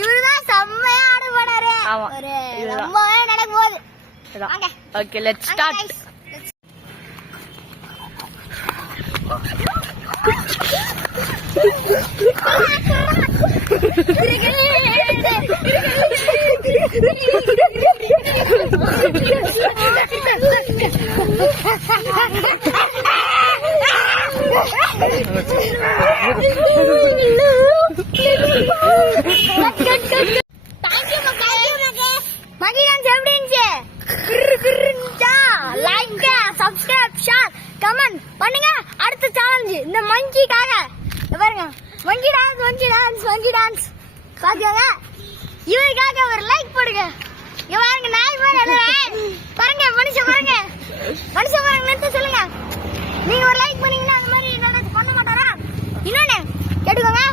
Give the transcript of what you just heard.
இவருதான் செம்மையா ஆட போறாரு. ஆமா ரொம்பவே நடக்க போகுது. Okay let's start. அடுத்த சேலஞ்ச் இந்த மங்கிக்காக பாருங்க. மங்கி டான்ஸ் பாருங்க. இவருக்காக ஒரு லைக் போடுங்க. இங்க பாருங்க நாய் பாருங்க மனுஷன் பாருங்க நிறுத்த சொல்லுங்க. நீங்க ஒரு லைக் பண்ணீங்கன்னா அந்த மாதிரி பண்ண மாட்டாரா? இன்னொன்னு கேட்டுக்கோங்க.